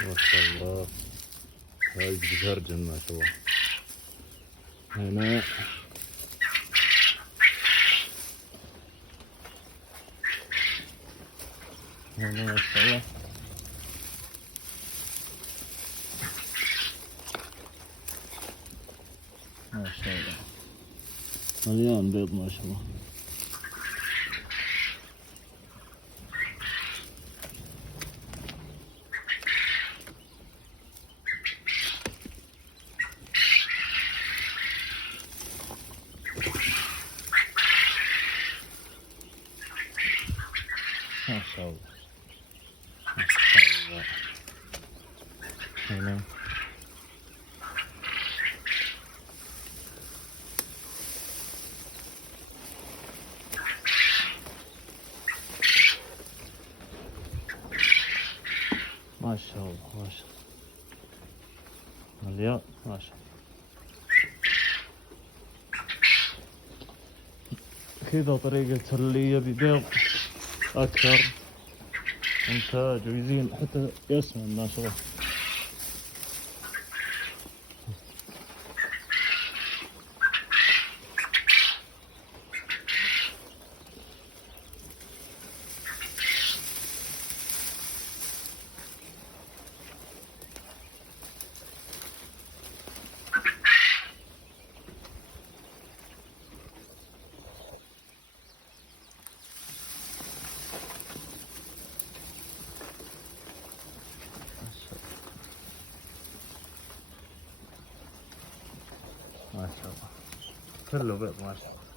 ما شاء الله. هاي بتهرجن ما شاء الله. هنا ما شاء الله. ما شاء الله مليان بيض ما شاء الله. ما شاء الله. ما شاء الله. هنا ما شاء الله. ما شاء الله مليان ما شاء الله. كذا طريقة اللي يبي بيض أكثر إنتاج ويزين حتى يسمن ما شاء الله. ما شاء الله كله بيض ما شاء الله.